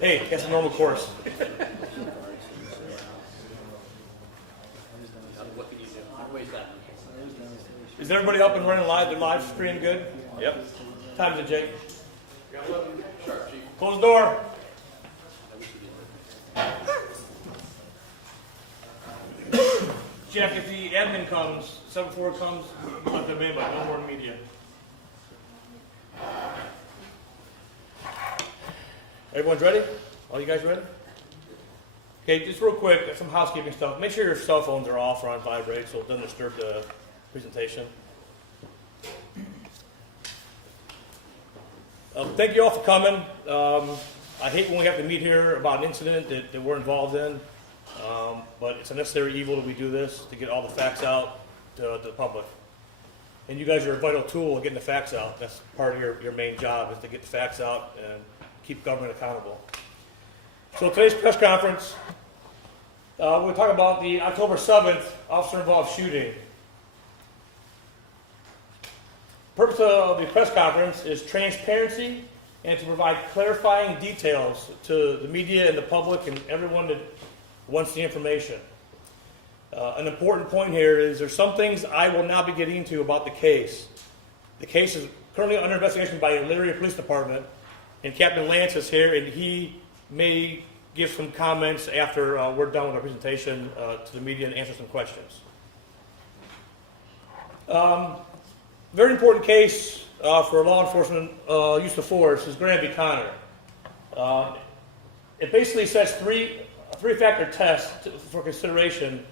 Hey, that's a normal course. Is everybody up and running live? The live screen good? Yep. Time's it, Jake? Close the door. Jeff, if the admin comes, 7-4 comes, let them in, but no more media. Everyone's ready? All you guys ready? Okay, just real quick, some housekeeping stuff. Make sure your cell phones are off or on vibrate so it doesn't disturb the presentation. Thank you all for coming. I hate when we have to meet here about an incident that we're involved in, but it's a necessary evil that we do this to get all the facts out to the public. And you guys are a vital tool of getting the facts out. That's part of your main job, is to get the facts out and keep government accountable. So today's press conference, we'll talk about the October 7th officer-involved shooting. The purpose of the press conference is transparency and to provide clarifying details to the media and the public and everyone that wants the information. An important point here is there's some things I will not be getting into about the case. The case is currently under investigation by the Lorain Police Department, and Captain Lance is here, and he may give some comments after we're done with our presentation to the media and answer some questions. Very important case for law enforcement use of force is Graham v. Connor. It basically sets a three-factor test for consideration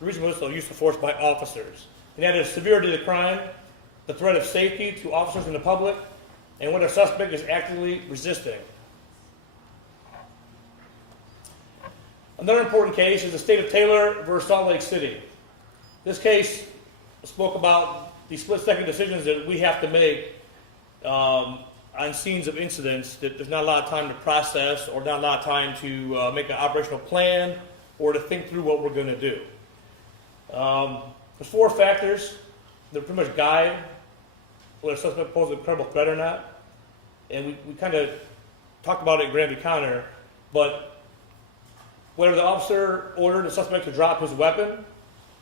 the reasonableness of use of force by officers. And that is severity of the crime, the threat of safety to officers and the public, and whether a suspect is actively resisting. Another important case is the state of Taylor versus Salt Lake City. This case spoke about the split-second decisions that we have to make on scenes of incidents that there's not a lot of time to process or not a lot of time to make an operational plan or to think through what we're going to do. There's four factors that pretty much guide whether a suspect poses a credible threat or not. And we kind of talked about it in Graham v. Connor, but whether the officer ordered the suspect to drop his weapon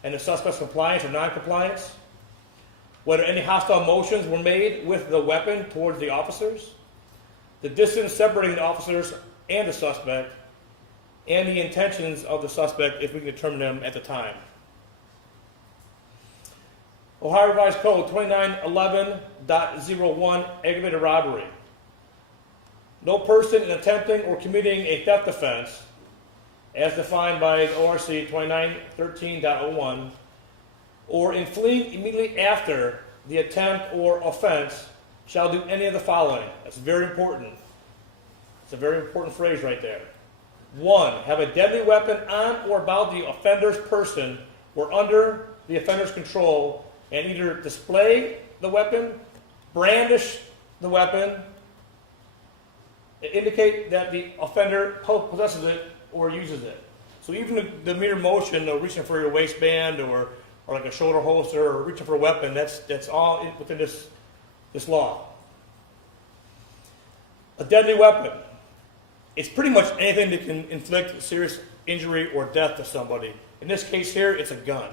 and the suspect's compliance or non-compliance, whether any hostile motions were made with the weapon towards the officers, the distance separating the officers and the suspect, and the intentions of the suspect if we can determine them at the time. Ohio Revised Code 2911.01, aggravated robbery. No person in attempting or committing a theft offense, as defined by ORC 2913.01, or in fleeing immediately after the attempt or offense, shall do any of the following. That's very important. It's a very important phrase right there. 1, have a deadly weapon on or about the offender's person or under the offender's control, and either display the weapon, brandish the weapon, indicate that the offender possesses it or uses it. So even the mere motion of reaching for your waistband or like a shoulder holster or reaching for a weapon, that's all within this law. A deadly weapon. It's pretty much anything that can inflict serious injury or death to somebody. In this case here, it's a gun.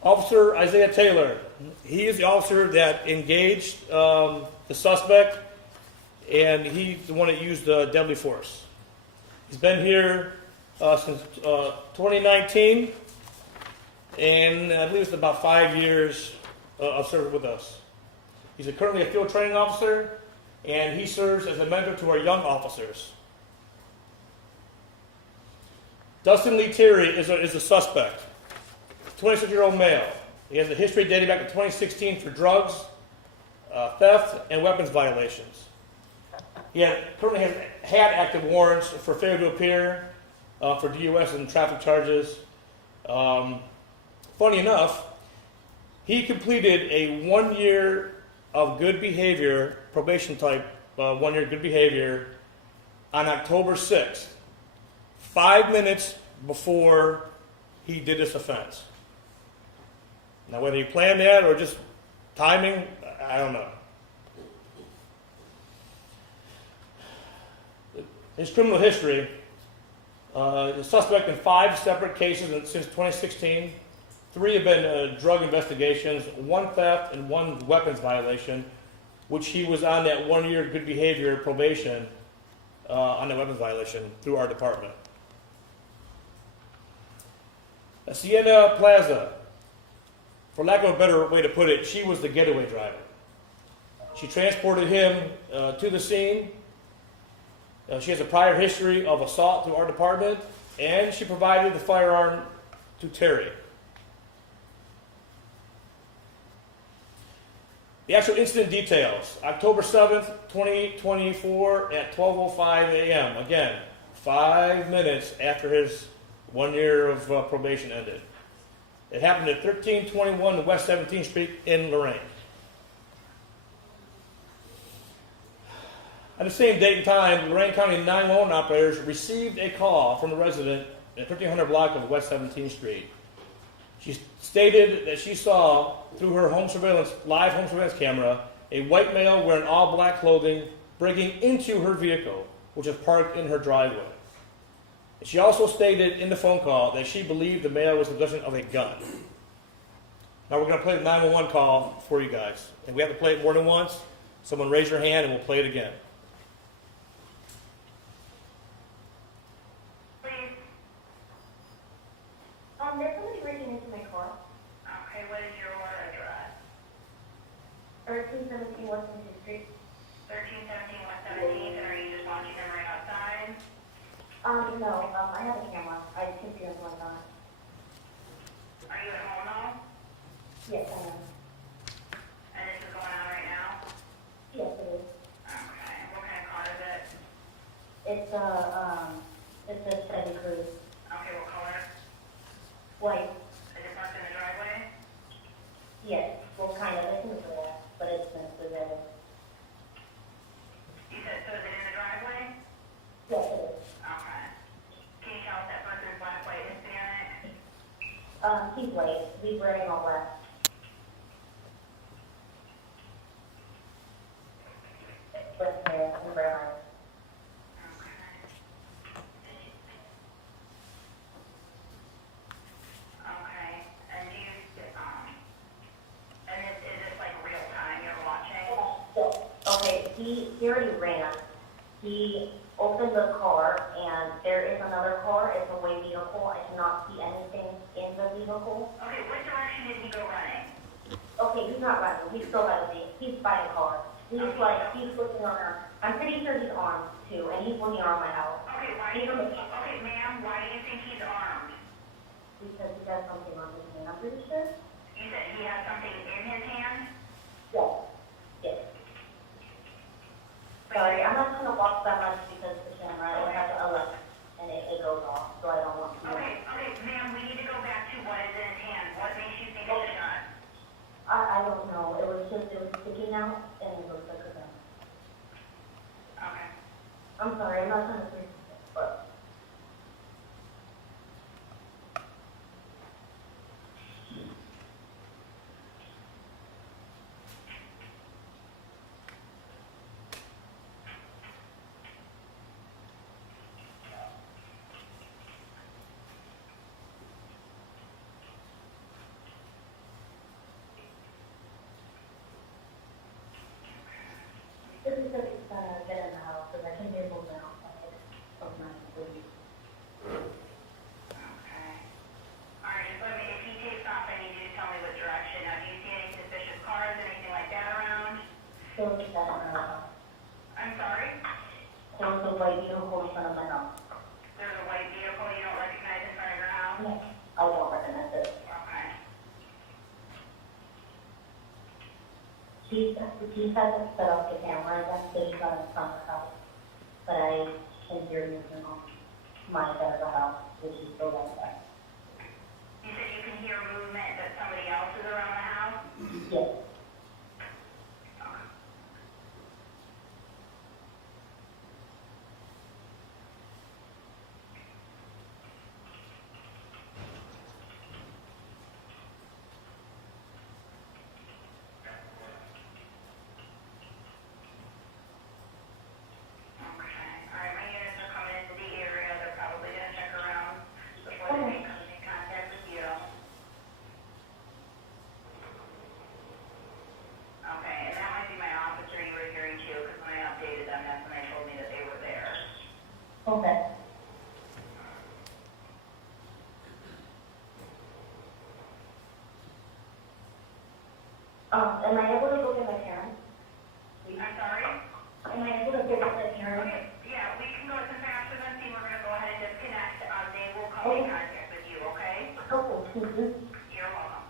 Officer Isaiah Taylor, he is the officer that engaged the suspect, and he's the one that used deadly force. He's been here since 2019, and I believe it's about 5 years of service with us. He's currently a field training officer, and he serves as a mentor to our young officers. Dustin Lee Terry is a suspect, 26-year-old male. He has a history dating back to 2016 for drugs, theft, and weapons violations. He currently has had active warrants for failure to appear, for DUS and traffic charges. Funny enough, he completed a 1 year of good behavior, probation type 1 year good behavior, on October 6th, 5 minutes before he did this offense. Now, whether he planned that or just timing, I don't know. His criminal history, the suspect in 5 separate cases since 2016. 3 have been drug investigations, 1 theft, and 1 weapons violation, which he was on that 1-year good behavior probation on the weapons violation through our department. Sienna Plaza, for lack of a better way to put it, she was the getaway driver. She transported him to the scene. She has a prior history of assault through our department, and she provided the firearm to Terry. The actual incident details, October 7th, 2024 at 12:05 a.m. Again, 5 minutes after his 1 year of probation ended. It happened at 1321 West 17th Street in Lorain. On the same date and time, Lorain County 911 operators received a call from a resident at 1300 block of West 17th Street. She stated that she saw, through her live home surveillance camera, a white male wearing all black clothing breaking into her vehicle, which was parked in her driveway. She also stated in the phone call that she believed the male was in possession of a gun. Now we're going to play the 911 call for you guys. And we have to play it more than once. Someone raise your hand and we'll play it again. There's somebody breaking into my car. Okay, what is your address? 1317 West 17th Street. 1317 West 17th, and are you just watching them right outside? No, I have a camera. I can see them going on. Are you at home now? Yes, I am. And this is going on right now? Yes, it is. Okay, what kind of car is it? It's a Chevy Cruze. Okay, what color? White. Is it parked in the driveway? Yes. Well, kind of. It's in the grass, but it's mostly red. You said, so is it in the driveway? Yes, it is. Okay. Can you tell if that person's black, white, Hispanic? He's white. He's wearing all black. With hair and brown eyes. Okay, and do you, and is this like real time you're watching? Okay, he already ran. He opened the car, and there is another car. It's a white vehicle. I cannot see anything in the vehicle. Okay, what direction did he go running? Okay, he's not running. He's still at me. He's by the car. He's looking around. I'm pretty sure he's armed, too, and he's looking around my house. Okay, okay, ma'am, why do you think he's armed? Because he has something on his hand, I'm pretty sure. You said he had something in his hand? Yes. Yes. Sorry, I'm not going to watch that much because the camera, it has a alert, and it goes off, so I don't want to. Okay, ma'am, we need to go back to what is in his hand. What makes you think it's a gun? I don't know. It was sticking out, and it looks like a gun. Okay. I'm sorry, I'm not trying to say but. This is going to get in the house, because I can hear moving outside of my sleep. Okay. All right, just let me, if he takes off, I need you to tell me what direction. Now, do you see any suspicious cars, anything like that around? There was that in my house. I'm sorry? There was a white vehicle in front of my house. There's a white vehicle you don't recognize in front of your house? Yes. I don't recognize it. Okay. He hasn't set up the camera, that's the shot in front of the house. But I can hear movement on my side of the house, which is still like that. You said you can hear movement, that somebody else is around the house? Yes. Okay. Okay. All right, my units are Okay. Am I able to go get my parents? I'm sorry? Am I able to go get my parents? Okay, yeah, we can go to some facts with them, see, we're gonna go ahead and disconnect, they will come in contact with you, okay? Okay, thank you. You're welcome.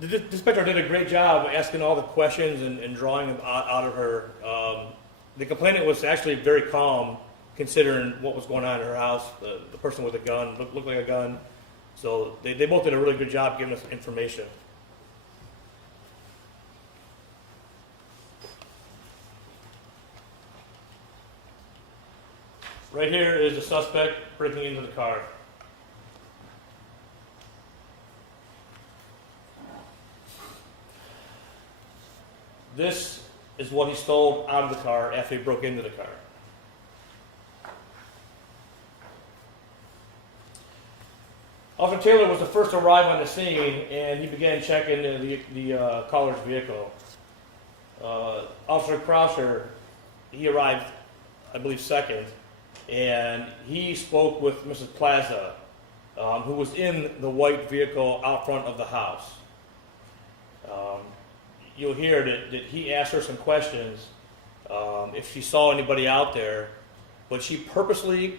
The dispatcher did a great job asking all the questions and drawing them out of her. The complainant was actually very calm considering what was going on in her house. The person with a gun looked like a gun. So they both did a really good job giving us information. Right here is the suspect breaking into the car. This is what he stole out of the car after he broke into the car. Officer Taylor was the first to arrive on the scene, and he began checking the caller's vehicle. Officer Crossfire, he arrived, I believe, second, and he spoke with Mrs. Plaza, who was in the white vehicle out front of the house. You'll hear that he asked her some questions if she saw anybody out there, but she purposely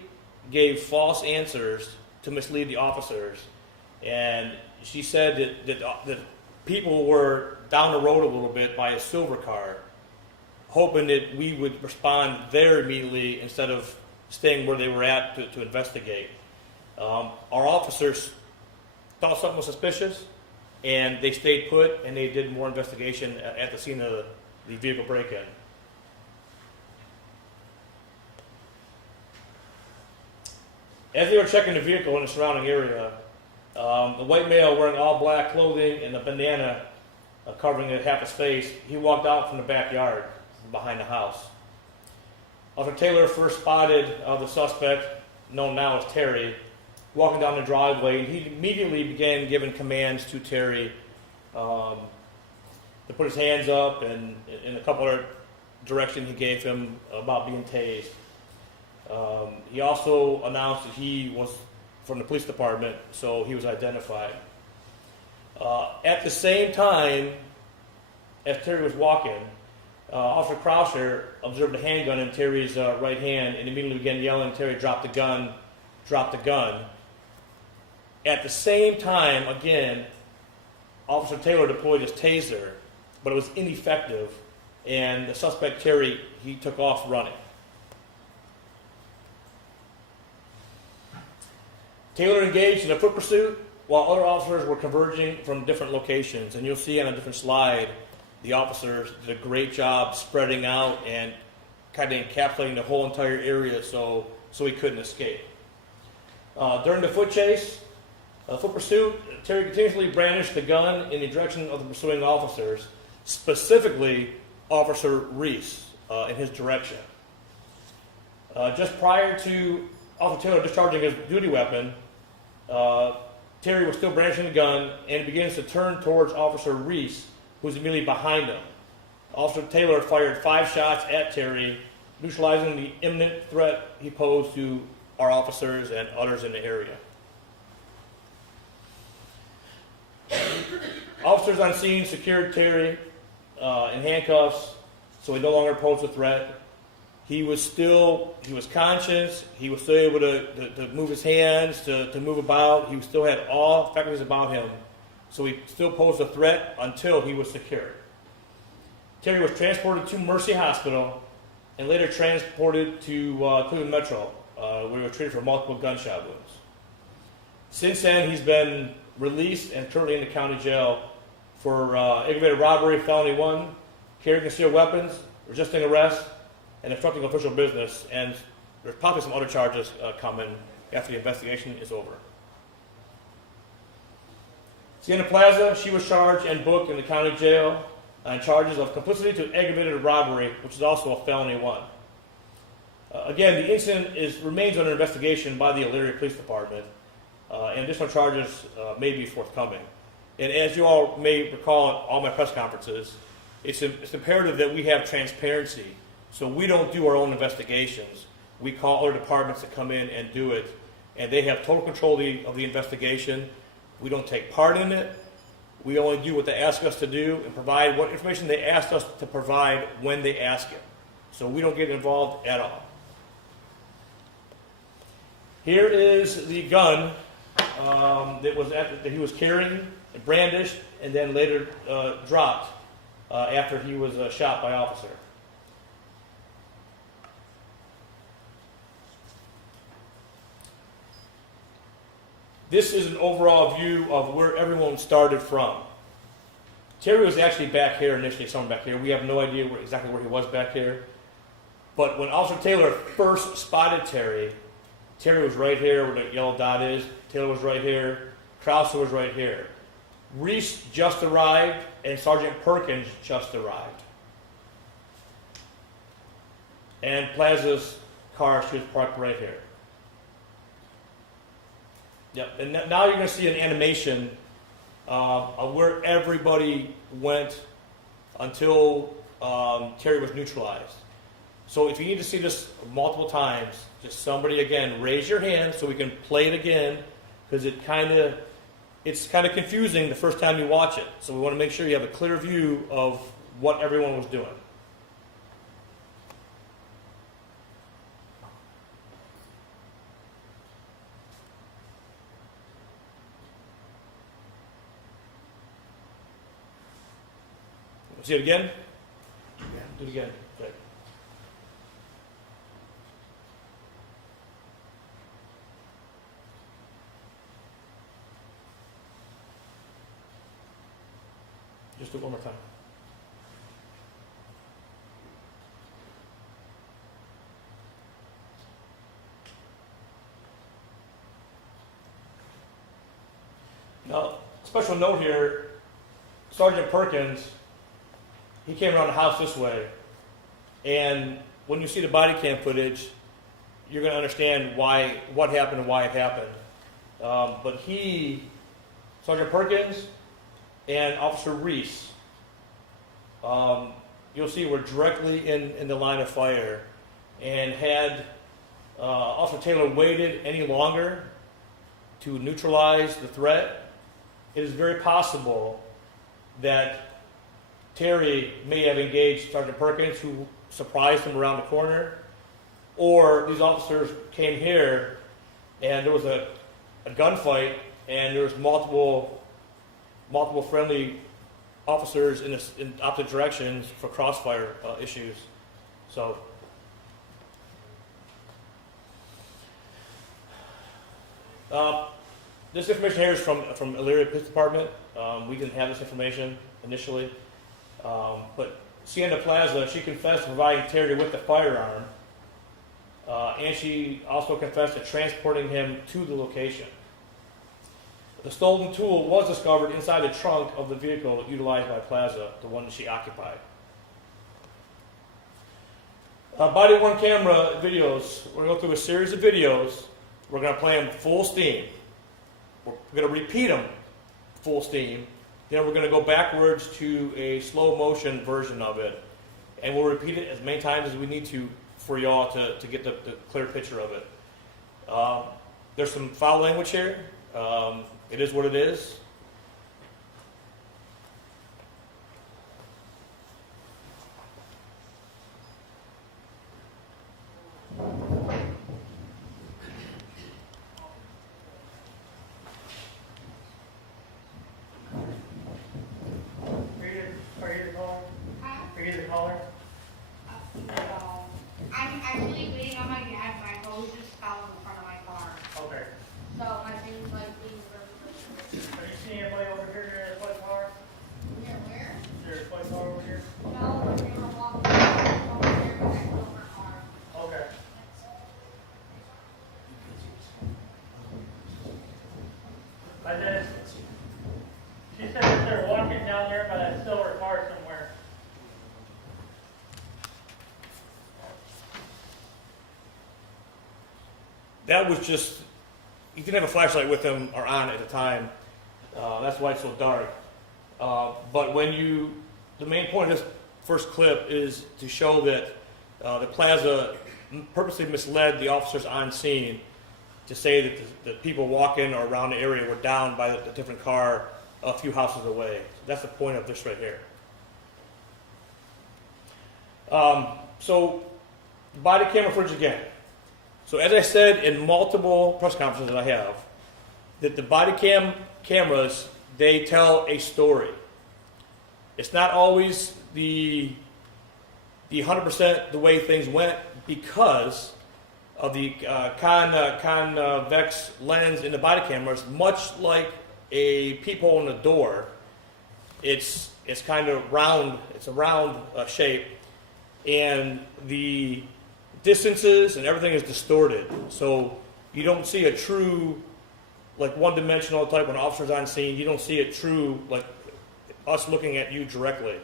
gave false answers to mislead the officers. And she said that people were down the road a little bit by a silver car, hoping that we would respond there immediately instead of staying where they were at to investigate. Our officers thought something was suspicious, and they stayed put, and they did more investigation at the scene of the vehicle break-in. As they were checking the vehicle in the surrounding area, the white male wearing all black clothing and a bandana covering half his face, he walked out from the backyard behind the house. Officer Taylor first spotted the suspect, known now as Terry, walking down the driveway, and he immediately began giving commands to Terry to put his hands up, and in a couple of directions he gave him about being tased. He also announced that he was from the police department, so he was identified. At the same time, as Terry was walking, Officer Croucher observed a handgun in Terry's right hand and immediately began yelling, "Terry, drop the gun, drop the gun." At the same time, again, Officer Taylor deployed his taser, but it was ineffective, and the suspect, Terry, he took off running. Taylor engaged in a foot pursuit while other officers were converging from different locations, and you'll see on a different slide, the officers did a great job spreading out and kind of encapsulating the whole entire area so he couldn't escape. During the foot chase, foot pursuit, Terry continuously brandished the gun in the direction of the pursuing officers, specifically Officer Reese in his direction. Just prior to Officer Taylor discharging his duty weapon, Terry was still brandishing the gun, and he begins to turn towards Officer Reese, who's immediately behind him. Officer Taylor fired 5 shots at Terry, neutralizing the imminent threat he posed to our officers and others in the area. Officers on scene secured Terry in handcuffs, so he no longer posed a threat. He was conscious. He was still able to move his hands, to move about. He still had all faculties about him, so he still posed a threat until he was secured. Terry was transported to Mercy Hospital and later transported to Cleveland Metro, where he was treated for multiple gunshot wounds. Since then, he's been released and currently in the county jail for aggravated robbery, felony 1, carrying concealed weapons, resisting arrest, and obstructing official business. And there's probably some other charges coming after the investigation is over. Sienna Plaza, she was charged and booked in the county jail on charges of complicity to aggravated robbery, which is also a felony 1. Again, the incident remains under investigation by the Elyria Police Department, and additional charges may be forthcoming. And as you all may recall at all my press conferences, it's imperative that we have transparency. So we don't do our own investigations. We call other departments to come in and do it, and they have total control of the investigation. We don't take part in it. We only do what they ask us to do and provide what information they asked us to provide when they ask it. So we don't get involved at all. Here is the gun that he was carrying, brandished, and then later dropped after he was shot by officer. This is an overall view of where everyone started from. Terry was actually back here initially, somewhere back here. We have no idea exactly where he was back here. But when Officer Taylor first spotted Terry, Terry was right here where the yellow dot is. Taylor was right here. Krause was right here. Reese just arrived, and Sergeant Perkins just arrived. And Plaza's car, she was parked right here. Yep, and now you're going to see an animation of where everybody went until Terry was neutralized. So if you need to see this multiple times, just somebody again raise your hand so we can play it again, because it's kind of confusing the first time you watch it. So we want to make sure you have a clear view of what everyone was doing. See it again? Yeah. Do it again. Right. Just do it one more time. Now, special note here, Sergeant Perkins, he came around the house this way, and when you see the body cam footage, you're going to understand what happened and why it happened. But Sergeant Perkins and Officer Reese, you'll see were directly in the line of fire, and had Officer Taylor waited any longer to neutralize the threat, it is very possible that Terry may have engaged Sergeant Perkins, who surprised him around the corner, or these officers came here and there was a gunfight and there was multiple friendly officers in opposite directions for crossfire issues. So this information here is from Elyria Police Department. We didn't have this information initially. But Sienna Plaza, she confessed to providing Terry with the firearm, and she also confessed to transporting him to the location. The stolen tool was discovered inside the trunk of the vehicle utilized by Plaza, the one that she occupied. Body-worn camera videos. We're going to go through a series of videos. We're going to play them full steam. We're going to repeat them full steam. Then we're going to go backwards to a slow motion version of it, and we'll repeat it as many times as we need to for y'all to get the clear picture of it. There's some foul language here. It is what it is. I'm actually waiting on my dad. My hose just fell in front of my car. Okay. So my thing's like being perfectly. Have you seen anybody over here near the plate car? Near where? Near the plate car over here? No, but they were walking over here with that silver car. Okay. She said that they're walking down there by that silver car somewhere. That was just, he didn't have a flashlight with him or on at the time. That's why it's so dark. But the main point of this first clip is to show that the plaza purposely misled the officers on scene to say that the people walking or around the area were down by the different car a few houses away. That's the point of this right here. So, body camera footage again. So as I said in multiple press conferences that I have, that the body cameras, they tell a story. It's not always the 100% the way things went because of the convex lens in the body cameras. Much like a peephole in the door, it's kind of round. It's a round shape, and the distances and everything is distorted. So you don't see a true, like, one-dimensional type when an officer's on scene. You don't see it true, like us looking at you directly.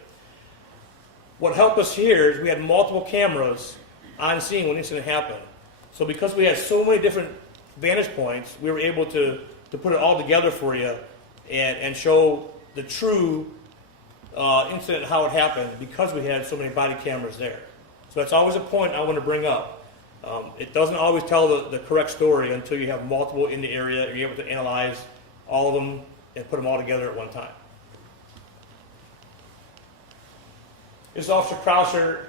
What helped us here is we had multiple cameras on scene when the incident happened. So because we had so many different vantage points, we were able to put it all together for you and show the true incident, how it happened, because we had so many body cameras there. So that's always a point I want to bring up. It doesn't always tell the correct story until you have multiple in the area, and you're able to analyze all of them and put them all together at one time. This is Officer Krauscher,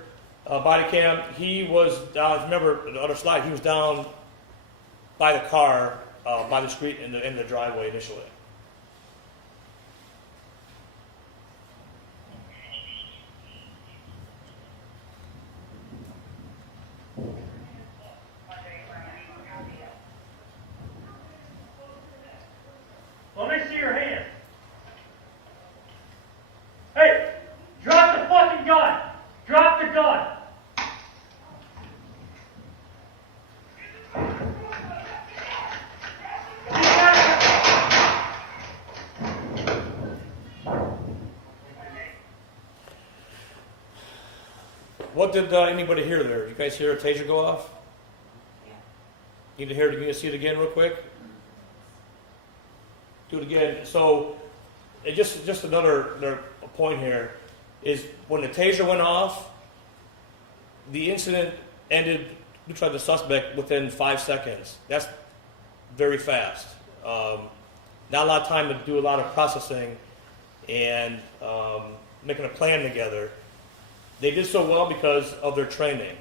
body cam. He was down, remember the other slide, he was down by the car, by the street in the driveway initially. Let me see your hand. Hey, drop the fucking gun. Drop the gun. What did anybody hear there? You guys hear a taser go off? Need to hear it? Can you see it again real quick? Do it again. So, just another point here is when the taser went off, the incident ended. We tried the suspect within 5 seconds. That's very fast. Not a lot of time to do a lot of processing and making a plan together. They did so well because of their training.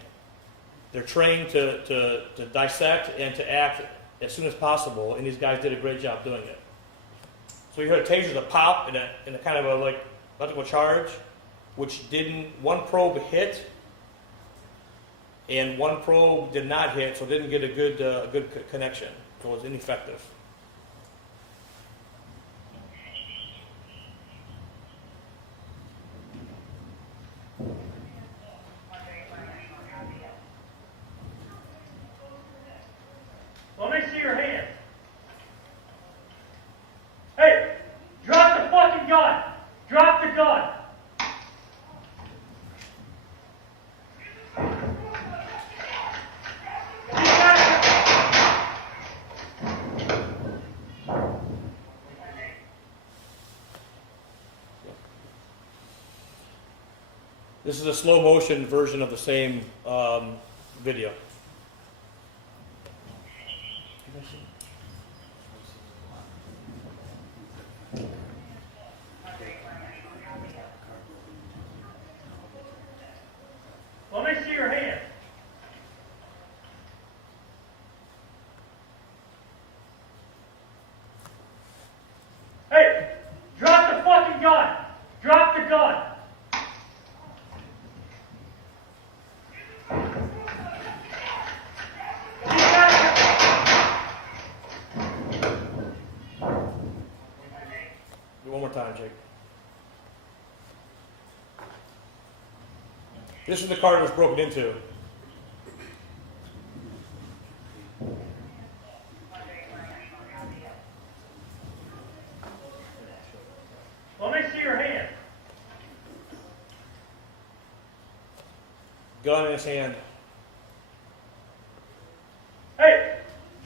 They're trained to dissect and to act as soon as possible, and these guys did a great job doing it. So you heard a taser, a pop, and a kind of a like electrical charge, which one probe hit, and one probe did not hit, so it didn't get a good connection. So it was ineffective. Let me see your hand. Hey, drop the fucking gun. Drop the gun. This is a slow motion version of the same video. Let me see your hand. Hey, drop the fucking gun. Drop the gun. Do one more time, Jake. This is the car that was broken into. Let me see your hand. Gun in his hand. Hey,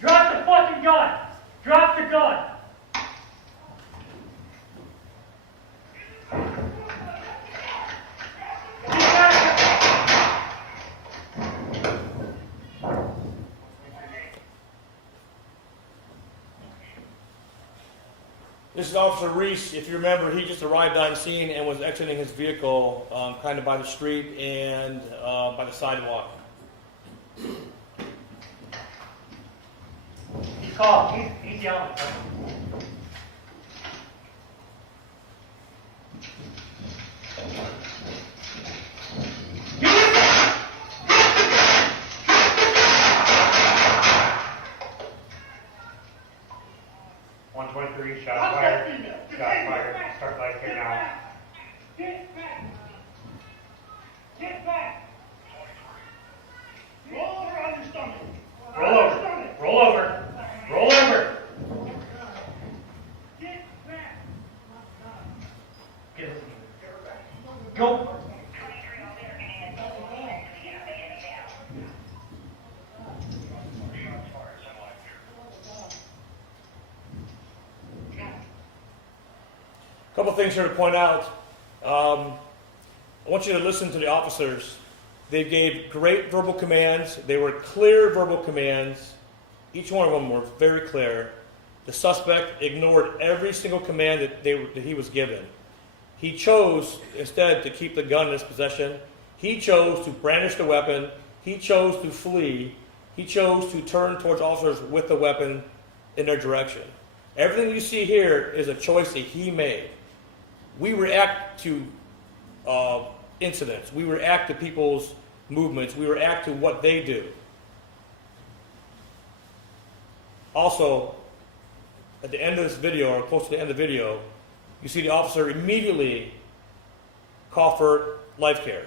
drop the fucking gun. Drop the gun. This is Officer Reese. If you remember, he just arrived on scene and was exiting his vehicle kind of by the street and by the sidewalk. He's called. He's yelling at someone. Shot fired. Shot fired. Start light here now. Get back! Get back! Roll over on your stomach. Roll over. Roll over. Roll over. Get back! Get it. Go. A couple things here to point out. I want you to listen to the officers. They gave great verbal commands. They were clear verbal commands. Each one of them were very clear. The suspect ignored every single command that he was given. He chose, instead, to keep the gun in his possession. He chose to brandish the weapon. He chose to flee. He chose to turn towards officers with the weapon in their direction. Everything you see here is a choice that he made. We react to incidents. We react to people's movements. We react to what they do. Also, at the end of this video, or close to the end of the video, you see the officer immediately call for life care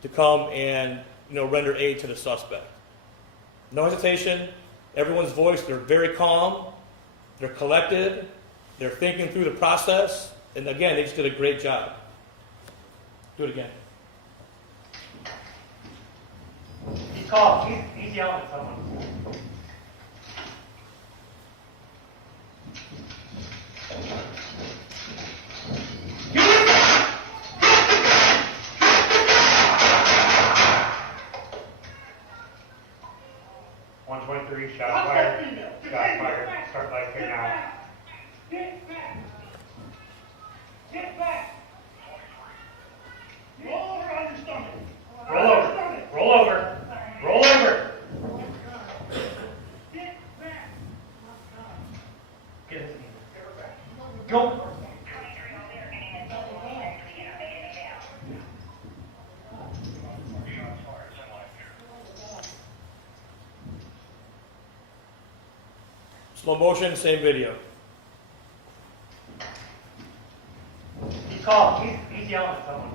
to come and render aid to the suspect. No hesitation. Everyone's voice, they're very calm. They're collected. They're thinking through the process. And again, they just did a great job. Do it again. He's called. He's yelling at someone. Shot fired. Shot fired. Start light here now. Get back! Get back! Roll over on your stomach. Roll over. Roll over. Roll over. Get back! Get it. Go! Slow motion, same video. He's called. He's yelling at someone.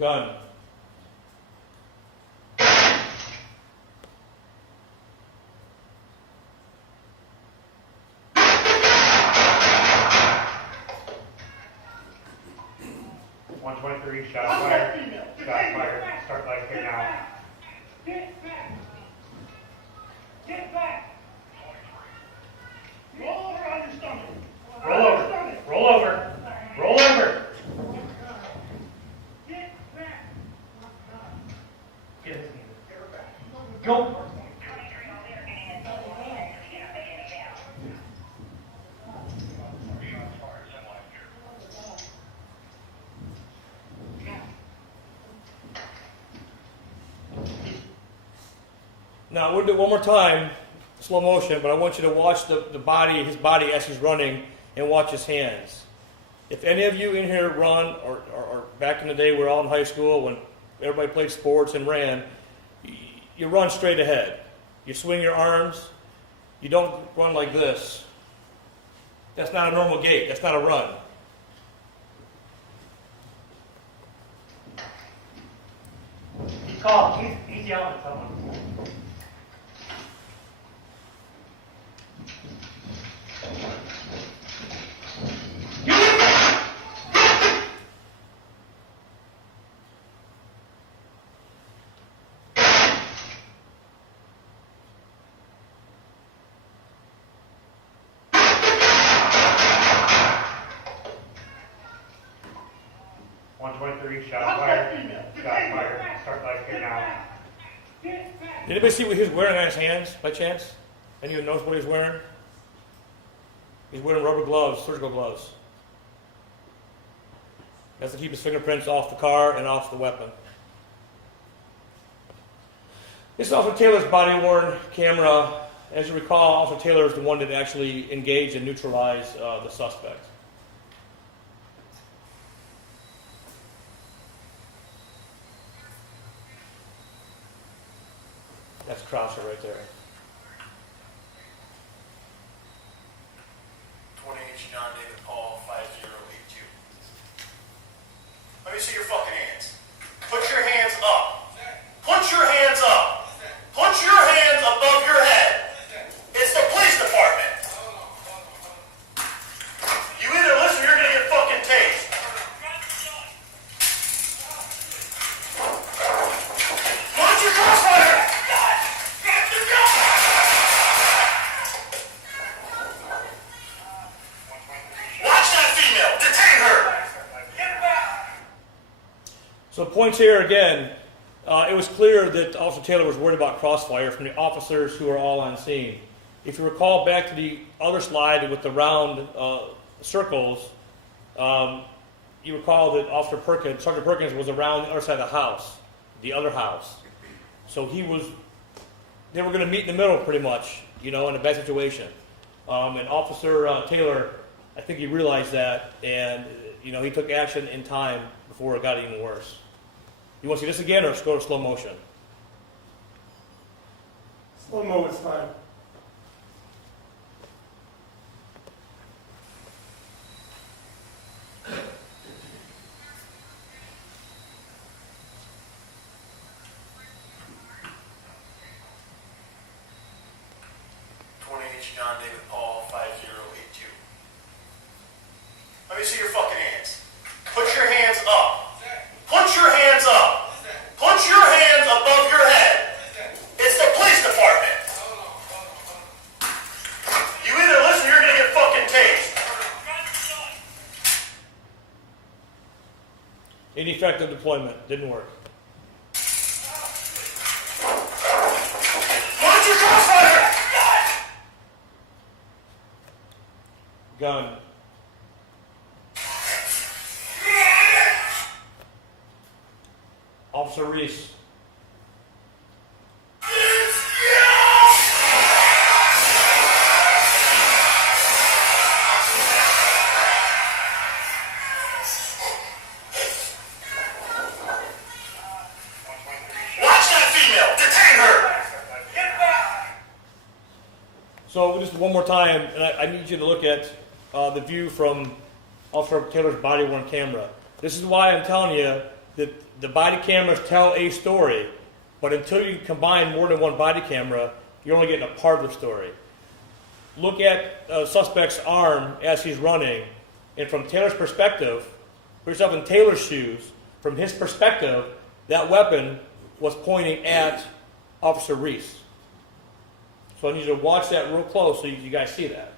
Gun. Shot fired. Shot fired. Start light here now. Get back! Get back! Roll over on your stomach. Roll over. Roll over. Roll over. Get back! Get it. Go! Now, we'll do it one more time, slow motion, but I want you to watch his body as he's running, and watch his hands. If any of you in here run, or back in the day, we were all in high school when everybody played sports and ran, you run straight ahead. You swing your arms. You don't run like this. That's not a normal gait. That's not a run. He's called. He's yelling at someone. 1.3, shot fired. Shot fired. Start lights here now. Did anybody see what he was wearing on his hands by chance? Anyone knows what he's wearing? He's wearing rubber gloves, surgical gloves. That's to keep his fingerprints off the car and off the weapon. This is Officer Taylor's body-worn camera. As you recall, Officer Taylor is the one that actually engaged and neutralized the suspect. That's Crossfire right there. 20H John David Paul 5082. Let me see your fucking hands. Put your hands up. Put your hands up. Put your hands above your head. It's the police department. You either listen or you're gonna get fucking tased. Launch your crossfire! Watch that female. Detain her. So points here again, it was clear that Officer Taylor was worried about Crossfire from the officers who were all on scene. If you recall back to the other slide with the round circles, you recall that Sergeant Perkins was around the other side of the house, the other house. So they were going to meet in the middle pretty much, in a bad situation. And Officer Taylor, I think he realized that, and he took action in time before it got even worse. You want to see this again, or go to slow motion? Slow mo is fine. John David Paul 5082. Let me see your fucking hands. Put your hands up. Put your hands up. Put your hands above your head. It's the police department. You either listen or you're gonna get fucking tased. Ineffective deployment. Didn't work. Launch your crossfire! Gun. Officer Reese. Watch that female! Detain her! So just one more time, and I need you to look at the view from Officer Taylor's body-worn camera. This is why I'm telling you that the body cameras tell a story, but until you combine more than one body camera, you're only getting a part of the story. Look at the suspect's arm as he's running, and from Taylor's perspective, put yourself in Taylor's shoes, from his perspective, that weapon was pointing at Officer Reese. So I need you to watch that real close so you guys see that.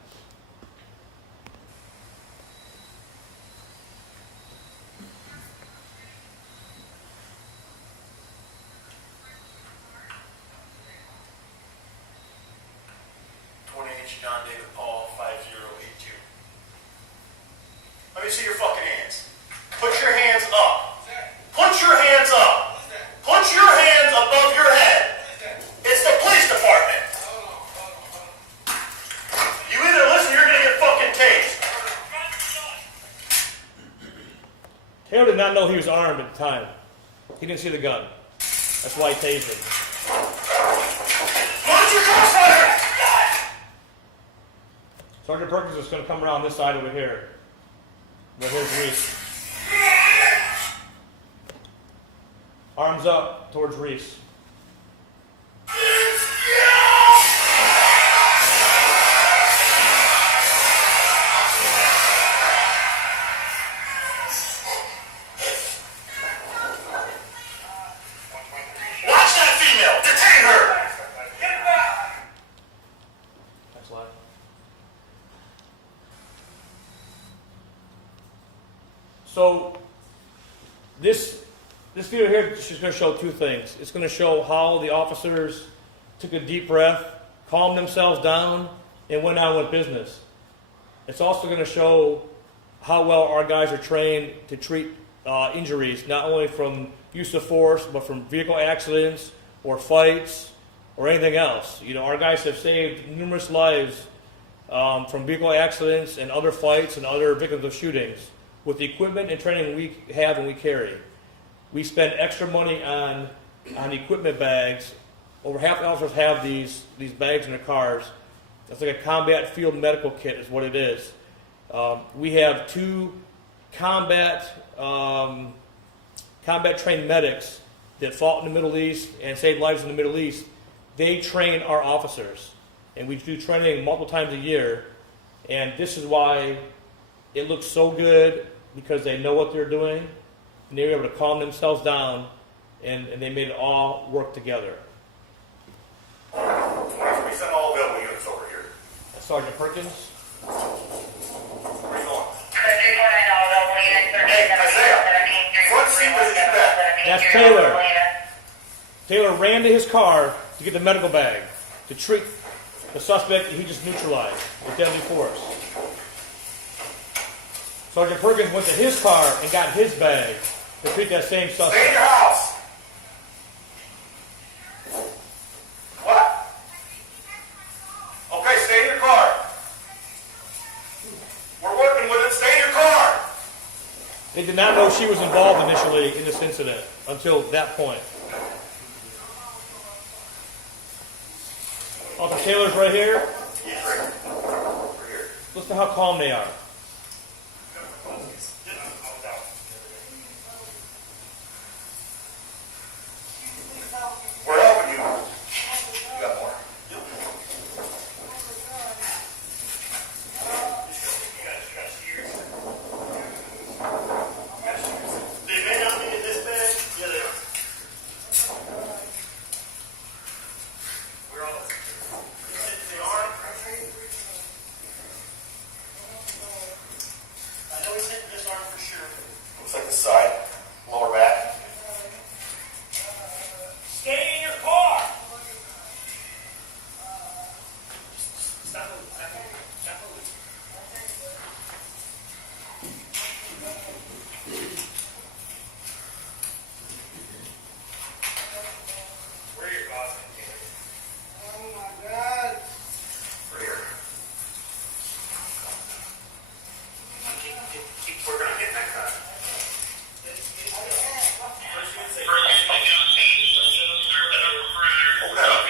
John David Paul 5082. Let me see your fucking hands. Put your hands up. Put your hands up. Put your hands above your head. It's the police department. You either listen or you're gonna get fucking tased. Taylor did not know he was armed at the time. He didn't see the gun. That's why he tased him. Launch your crossfire! Sergeant Perkins is going to come around this side over here. Now here's Reese. Arms up towards Reese. Watch that female! Detain her! Next slide. So, this video here is just going to show two things. It's going to show how the officers took a deep breath, calmed themselves down, and went on with business. It's also going to show how well our guys are trained to treat injuries, not only from use of force, but from vehicle accidents or fights or anything else. You know, our guys have saved numerous lives from vehicle accidents and other fights and other victims of shootings with the equipment and training we have and we carry. We spend extra money on equipment bags. Over half the officers have these bags in their cars. It's like a combat field medical kit is what it is. We have 2 combat trained medics that fought in the Middle East and saved lives in the Middle East. They train our officers, and we do training multiple times a year. And this is why it looks so good, because they know what they're doing, and they were able to calm themselves down, and they made it all work together. We send all available units over here. Sergeant Perkins. Where are you going? Hey, Isaiah, front seat with the back. That's Taylor. Taylor ran to his car to get the medical bag to treat the suspect he just neutralized with deadly force. Sergeant Perkins went to his car and got his bag to treat that same Stay in suspect. your house. What? Okay, stay in your car. We're working with it. Stay in your car. They did not know she was involved initially in this incident until that point. Officer Taylor's right here. He's right here. Listen to how calm they are. We're helping you. You got more? They may not be in this bag. Yeah, they are. We're all. They are. I know he's hitting this arm for sure. Looks like the side, lower back. Stay in your car. Stop moving. Stop moving. Stop moving. Where are your cars? Oh my God. Right here. Keep working on getting that cut. Open that up.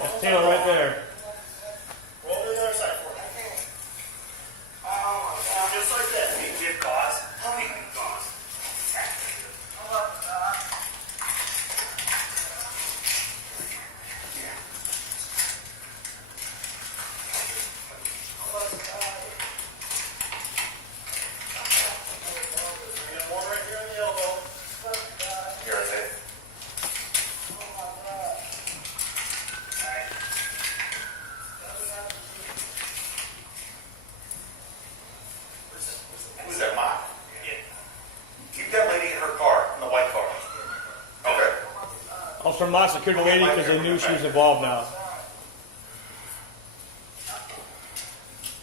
That's Taylor right there. Roll to the other side for me. Just like that. Give cause. Cause. We got one right here on the elbow. Here, I say. Who's that, Ma? Yeah. Keep that lady in her car, in the white car. Okay. Officer Mott secured the lady because they knew she was involved now.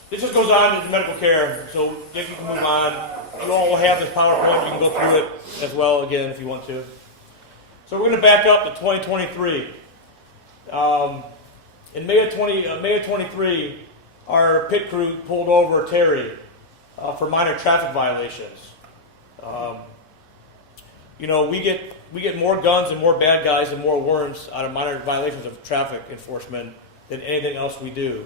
This just goes on to the medical care, so you can move on. You all will have this PowerPoint. You can go through it as well again if you want to. So we're going to back up to 2023. In May of 23, our pit crew pulled over Terry for minor traffic violations. You know, we get more guns and more bad guys and more warrants out of minor violations of traffic enforcement than anything else we do,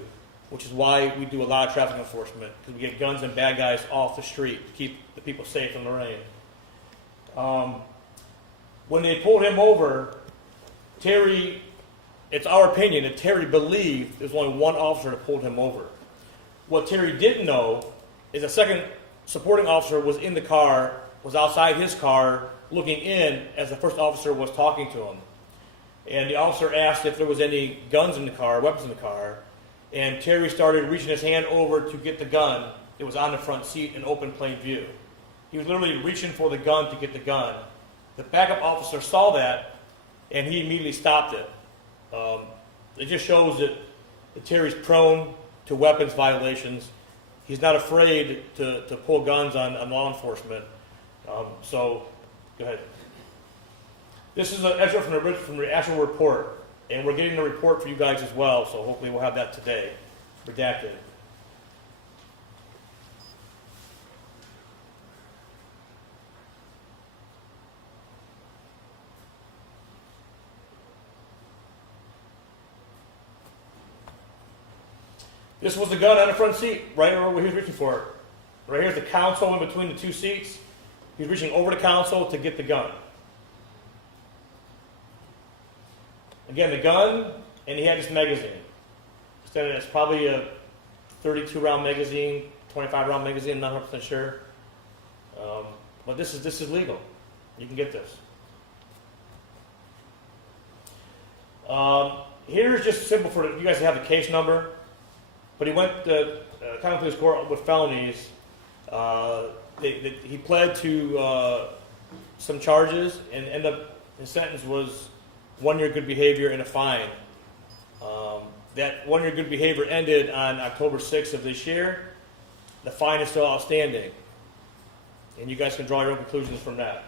which is why we do a lot of traffic enforcement, because we get guns and bad guys off the street to keep the people safe in Lorain. When they pulled him over, Terry, it's our opinion that Terry believed there's only one officer that pulled him over. What Terry didn't know is a second supporting officer was in the car, was outside his car, looking in as the first officer was talking to him. And the officer asked if there was any guns in the car, weapons in the car, and Terry started reaching his hand over to get the gun. It was on the front seat in open plain view. He was literally reaching for the gun to get the gun. The backup officer saw that, and he immediately stopped it. It just shows that Terry's prone to weapons violations. He's not afraid to pull guns on law enforcement. So, go ahead. This is an excerpt from the actual report, and we're getting the report for you guys as well, so hopefully we'll have that today, redacted. This was the gun on the front seat, right where he was reaching for it. Right here's the console in between the two seats. He's reaching over the console to get the gun. Again, the gun, and he had this magazine. It's probably a 32-round magazine, 25-round magazine, I'm not 100% sure. But this is legal. You can get this. Here's just simple for you guys to have the case number. But he went to county police court with felonies. He pled to some charges and ended up, his sentence was 1 year good behavior and a fine. That 1 year good behavior ended on October 6th of this year. The fine is still outstanding. And you guys can draw your own conclusions from that.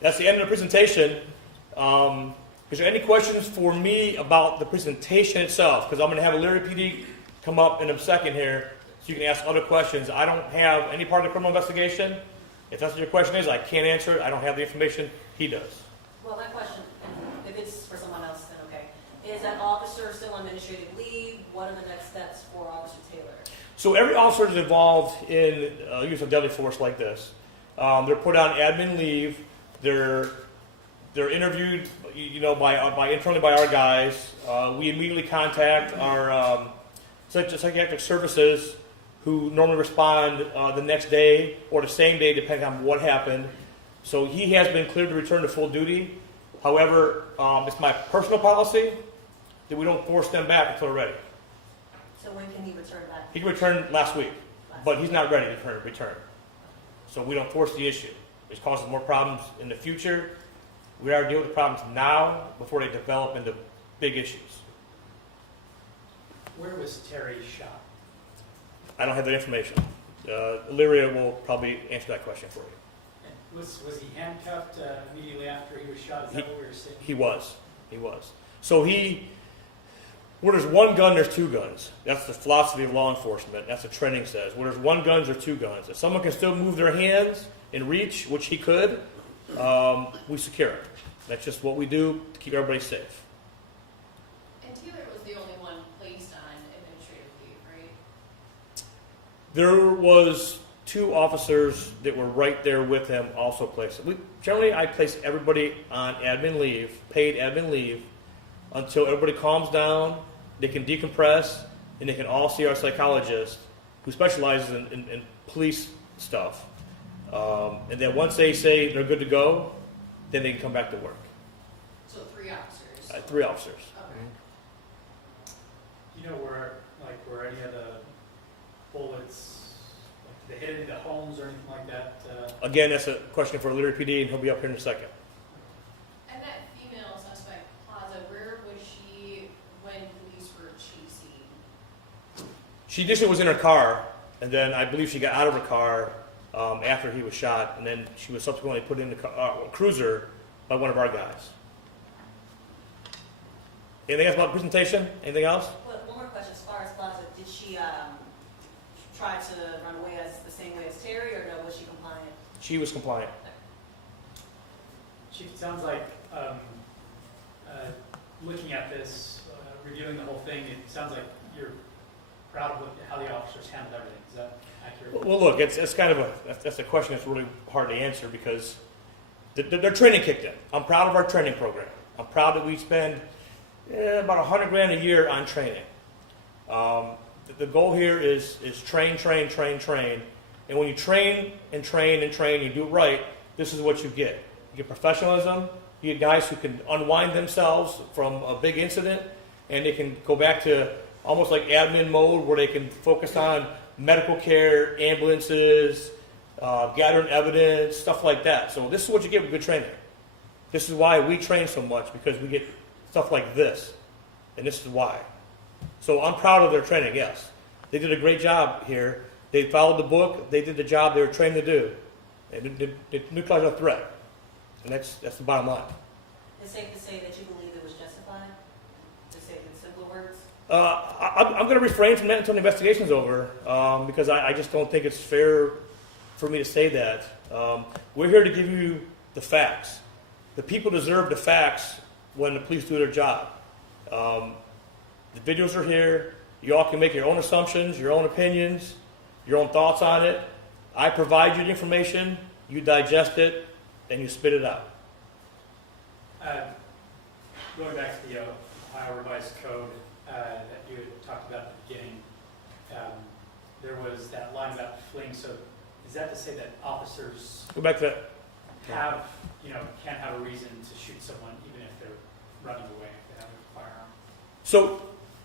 That's the end of the presentation. Is there any questions for me about the presentation itself? Because I'm going to have a Leary PD come up in a second here, so you can ask other questions. I don't have any part of the criminal investigation. If that's what your question is, I can't answer it. I don't have the information. He does. Well, my question, if it's for someone else, then okay. Is that officer still on administrative leave? What are the next steps for Officer Taylor? So every officer is involved in use of deadly force like this. They're put on admin leave. They're interviewed, internally by our guys. We immediately contact our psychiatric services, who normally respond the next day or the same day, depending on what happened. So he has been cleared to return to full duty. However, it's my personal policy that we don't force them back until they're ready. So when can he return back? He returned last week, but he's not ready to return. So we don't force the issue. It causes more problems in the future. We are dealing with the problems now before they develop into big issues. Where was Terry shot? I don't have that information. Illyria will probably answer that question for you. And was he handcuffed immediately after he was shot? Is that what we were saying? He was. So where there's one gun, there's two guns. That's the philosophy of law enforcement. That's what training says. Where there's one gun, there's two guns. If someone can still move their hands and reach, which he could, we secure it. That's just what we do to keep everybody safe. And Taylor was the only one placed on administrative leave, right? There was two officers that were right there with him also placed. Generally, I place everybody on admin leave, paid admin leave, until everybody calms down, they can decompress, and they can all see our psychologist, who specializes in police stuff. And then once they say they're good to go, then they can come back to work. So 3 officers? 3 officers. Okay. Do you know where any of the bullets, did they hit any of the homes or anything like that? Again, that's a question for Leary PD, and he'll be up here in a second. And that female suspect, Plaza, where was she when police were chasing? She initially was in her car, and then I believe she got out of her car after he was shot, and then she was subsequently put in the cruiser by one of our guys. Anything else about the presentation? Anything else? Well, one more question. As far as Plaza, did she try to run away the same way as Terry, or no? Was she compliant? She was compliant. Chief, it sounds like looking at this, reviewing the whole thing, it sounds like you're proud of how the officers handled everything. Is that accurate? Well, look, it's kind of that's a question that's really hard to answer, because their training kicked in. I'm proud of our training program. I'm proud that we spend about $100,000 a year on training. The goal here is train. And when you train and train and train, you do it right, this is what you get. You get professionalism, you get guys who can unwind themselves from a big incident, and they can go back to almost like admin mode where they can focus on medical care, ambulances, gathering evidence, stuff like that. So this is what you get with good training. This is why we train so much, because we get stuff like this. And this is why. So I'm proud of their training, yes. They did a great job here. They followed the book. They did the job they were trained to do. They neutralized a threat. And that's the bottom line. It's safe to say that you believe it was justified? To say it in simpler words? I'm going to refrain from that until the investigation's over, because I just don't think it's fair for me to say that. We're here to give you the facts. The people deserve the facts when the police do their job. The videos are here. You all can make your own assumptions, your own opinions, your own thoughts on it. I provide you the information, you digest it, and you spit it out. Going back to the Ohio Revised Code that you had talked about at the beginning, there was that line about fleeing. So is that to say that officers Go back to that. can't have a reason to shoot someone even if they're running away, if they have a firearm? So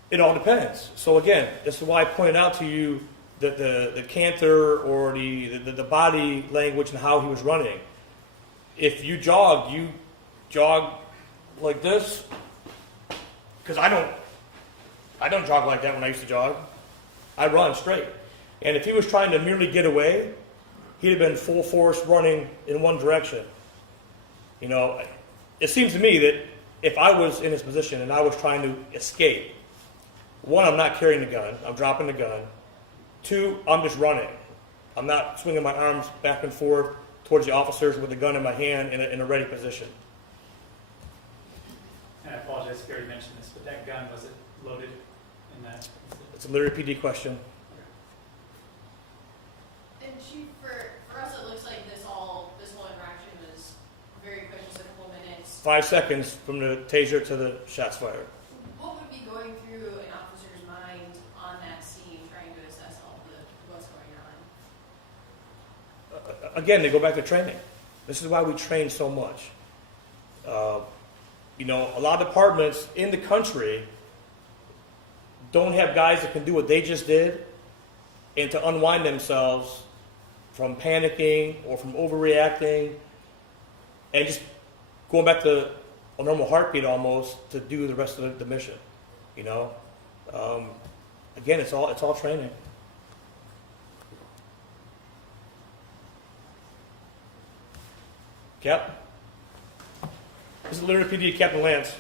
it all depends. So again, this is why I pointed out to you that the canter or the body language and how he was running. If you jog like this, because I don't jog like that when I used to jog. I run straight. And if he was trying to merely get away, he'd have been full force running in one direction. It seems to me that if I was in his position and I was trying to escape, one, I'm not carrying the gun. I'm dropping the gun. Two, I'm just running. I'm not swinging my arms back and forth towards the officers with the gun in my hand in a ready position. And I apologize if you already mentioned this, but that gun, was it loaded in that? It's a Leary PD question. And Chief, for us, it looks like this whole interaction was very quick, just a couple minutes. 5 seconds from the taser to the shots fired. What would be going through an officer's mind on that scene, trying to assess what's going on? Again, they go back to training. This is why we train so much. A lot of departments in the country don't have guys that can do what they just did and to unwind themselves from panicking or from overreacting and just going back to a normal heartbeat almost to do the rest of the mission. Again, it's all training. Cap? This is Leary PD, Captain Lance.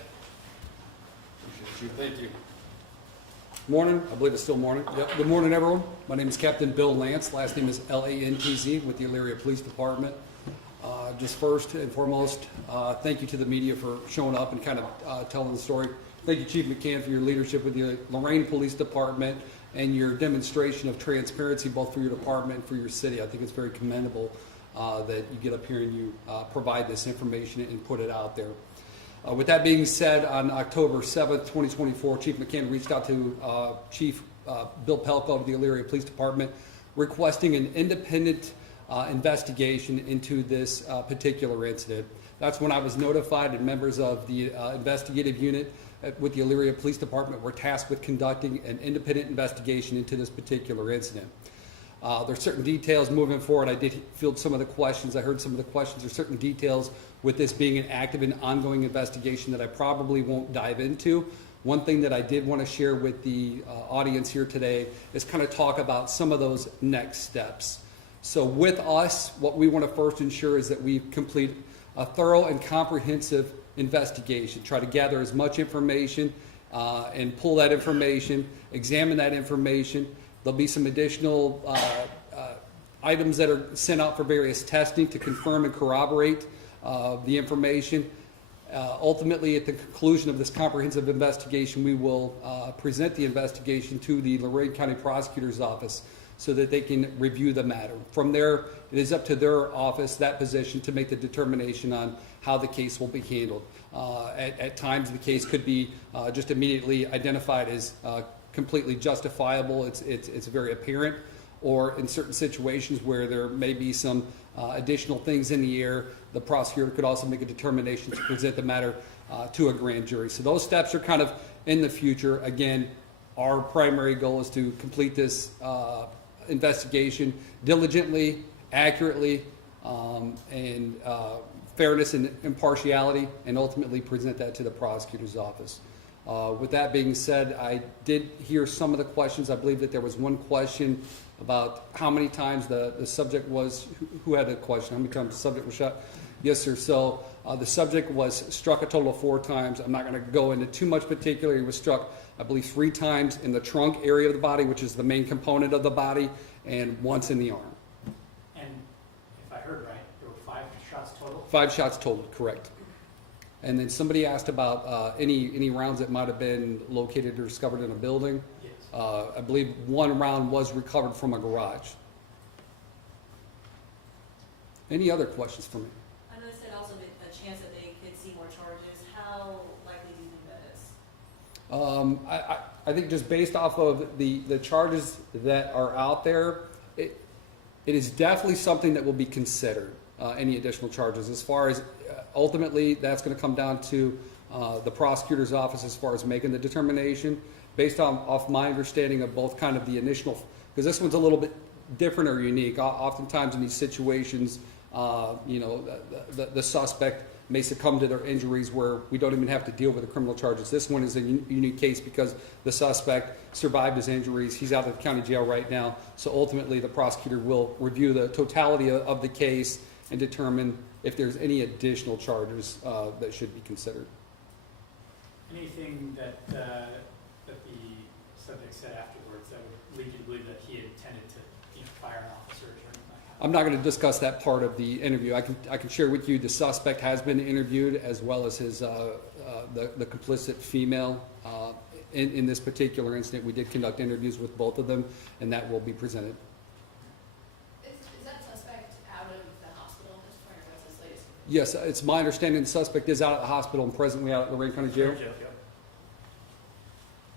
Appreciate you. Thank you. Morning. I believe it's still morning. Yep. Good morning, everyone. My name is Captain Bill Lance. Last name is Lantz with the Elyria Police Department. Just first and foremost, thank you to the media for showing up and kind of telling the story. Thank you, Chief McCann, for your leadership with the Lorain Police Department and your demonstration of transparency both for your department and for your city. I think it's very commendable that you get up here and you provide this information and put it out there. With that being said, on October 7th, 2024, Chief McCann reached out to Chief Bill Pelko of the Elyria Police Department requesting an independent investigation into this particular incident. That's when I was notified, and members of the investigative unit with the Elyria Police Department were tasked with conducting an independent investigation into this particular incident. There's certain details moving forward. I did field some of the questions. I heard some of the questions. There's certain details with this being an active and ongoing investigation that I probably won't dive into. One thing that I did want to share with the audience here today is kind of talk about some of those next steps. So with us, what we want to first ensure is that we complete a thorough and comprehensive investigation, try to gather as much information and pull that information, examine that information. There'll be some additional items that are sent out for various testing to confirm and corroborate the information. Ultimately, at the conclusion of this comprehensive investigation, we will present the investigation to the Lorain County Prosecutor's Office. so that they can review the matter. From there, it is up to their office, that position, to make the determination on how the case will be handled. At times, the case could be just immediately identified as completely justifiable. It's very apparent. Or in certain situations where there may be some additional things in the air, the prosecutor could also make a determination to present the matter to a grand jury. So those steps are kind of in the future. Again, our primary goal is to complete this investigation diligently, accurately, and fairness and impartiality, and ultimately present that to the prosecutor's office. With that being said, I did hear some of the questions. I believe that there was one question about how many times the subject was, who had the question, how many times the subject was shot? Yes, sir. So the subject was struck a total of 4 times. I'm not going to go into too much particular. He was struck, I believe, 3 times in the trunk area of the body, which is the main component of the body, and once in the arm. And if I heard right, there were 5 shots total? 5 shots total, correct. And then somebody asked about any rounds that might have been located or discovered in a building. Yes. I believe 1 round was recovered from a garage. Any other questions for me? I know they said also that a chance that they could see more charges. How likely do you think that is? I think just based off of the charges that are out there, it is definitely something that will be considered, any additional charges. As far as ultimately, that's going to come down to the prosecutor's office as far as making the determination. Based off my understanding of both kind of the initial, because this one's a little bit different or unique. Oftentimes in these situations, the suspect may succumb to their injuries where we don't even have to deal with the criminal charges. This one is a unique case because the suspect survived his injuries. He's out of the county jail right now. So ultimately, the prosecutor will review the totality of the case and determine if there's any additional charges that should be considered. Anything that the subject said afterwards that would lead you to believe that he intended to fire an officer or anything like that? I'm not going to discuss that part of the interview. I can share with you the suspect has been interviewed, as well as his the complicit female. In this particular incident, we did conduct interviews with both of them, and that will be presented. Is that suspect out of the hospital? Just wondering what's his latest. Yes, it's my understanding the suspect is out at the hospital and presently out at Lorain County Jail.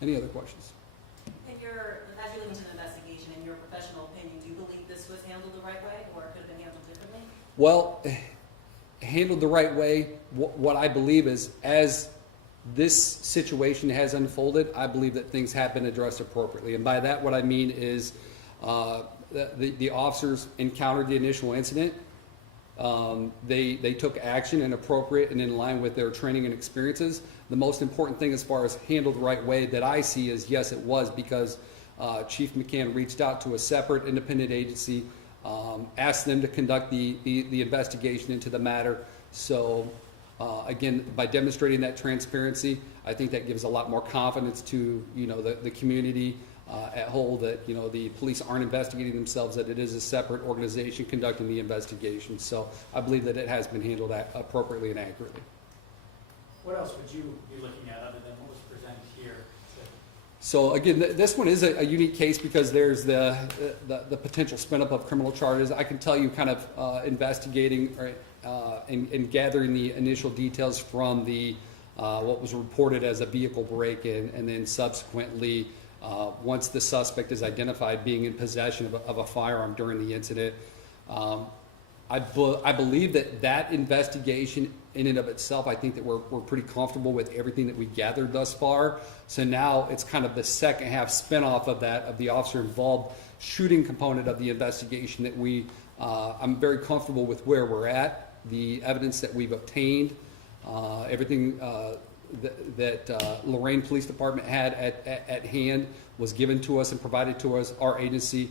Any other questions? As you look into the investigation, in your professional opinion, do you believe this was handled the right way, or could have been handled differently? Well, handled the right way, what I believe is, as this situation has unfolded, I believe that things have been addressed appropriately. And by that, what I mean is the officers encountered the initial incident. They took action and appropriate and in line with their training and experiences. The most important thing as far as handled the right way that I see is, yes, it was, because Chief McCann reached out to a separate independent agency, asked them to conduct the investigation into the matter. So again, by demonstrating that transparency, I think that gives a lot more confidence to the community at whole, that the police aren't investigating themselves, that it is a separate organization conducting the investigation. So I believe that it has been handled appropriately and accurately. What else would you be looking at other than what was presented here? So again, this one is a unique case because there's the potential spin up of criminal charges. I can tell you kind of investigating and gathering the initial details from the what was reported as a vehicle break-in, and then subsequently once the suspect is identified being in possession of a firearm during the incident. I believe that investigation in and of itself, I think that we're pretty comfortable with everything that we gathered thus far. So now it's kind of the second half spinoff of that, of the officer involved shooting component of the investigation that I'm very comfortable with where we're at, the evidence that we've obtained, everything that Lorain Police Department had at hand was given to us and provided to us, our agency,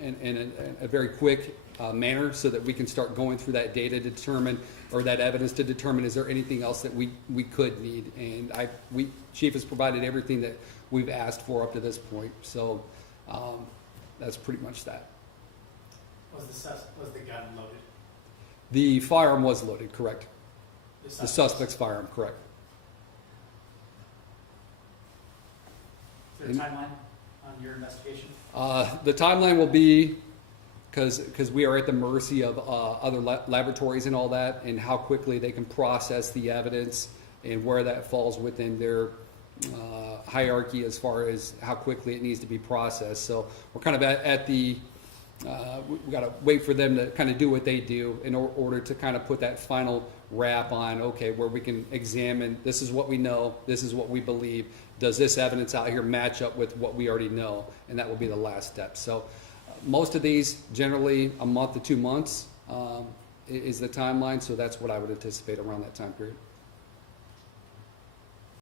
in a very quick manner, so that we can start going through that data to determine, or that evidence to determine, is there anything else that we could need. And Chief has provided everything that we've asked for up to this point. So that's pretty much that. Was the gun loaded? The firearm was loaded, correct. The suspect's firearm, correct. Is there a timeline on your investigation? The timeline will be, because we are at the mercy of other laboratories and all that, and how quickly they can process the evidence and where that falls within their hierarchy as far as how quickly it needs to be processed. So we're kind of at the, we got to wait for them to kind of do what they do in order to kind of put that final wrap on, okay, where we can examine, this is what we know, this is what we believe, does this evidence out here match up with what we already know? And that will be the last step. So most of these, generally a month to 2 months is the timeline, so that's what I would anticipate around that time period.